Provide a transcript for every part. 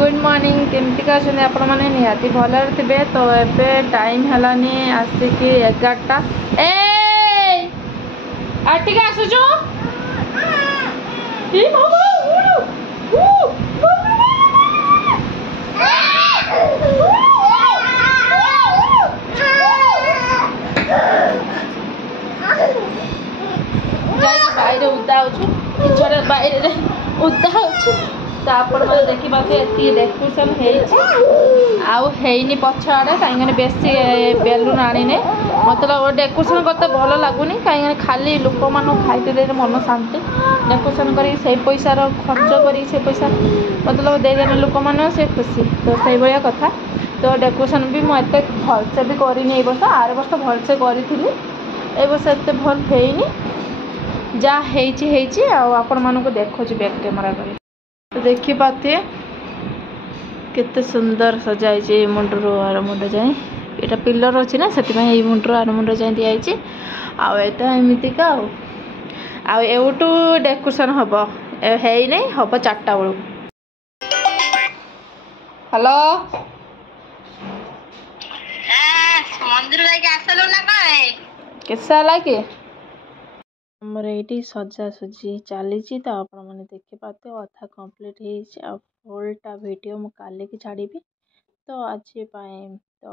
Good morning केमती अच्छा आपण मैंने निहाती भलर थे। तो ये टाइम है आसिक 11टा आटिक आसुचु बाहर उदा हो बाहर उदा हो तो आपण मैंने देखिए डेकोरेशन होनी पछ आड़े कहीं बेसी बेलून आनीने मतलब डेकोरेशन करते भल लगुनि कहीं खाली लोक मान खाई मन शांति डेकोरेशन कर पैसा खर्च कर पैसा मतलब देदेने लोक मान से खुशी तो से भाया कथा। तो डेकोरेशन भी मुझे भलसे भी करनी वर्ष आर वर्ष भलसे करी ए वर्ष एत भल होनी जहाँ आपण मानक देखो बैक कैमेरा कर तो देखी पाते केते सुंदर सजाई मुंडर आर मुंड जाए यहाँ पिलर अच्छी ना से मुंडर आर मुंड जाए दिखाई आटा एमतीका आउटू डेकोरेशन हम है नहीं हम 4टा बेलू। हेलो मंदिर कैसा लगे आमर ये सजासजी चली तो आपण मैंने देखी पाते अधा कम्प्लीट होलटा वीडियो मु काली की छाड़ी तो आज तो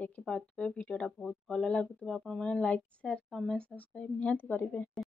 देखी पाते वीडियोटा बहुत भल लगुव आप लाइक शेयर कमेंट सब्सक्राइब निहाती करेंगे।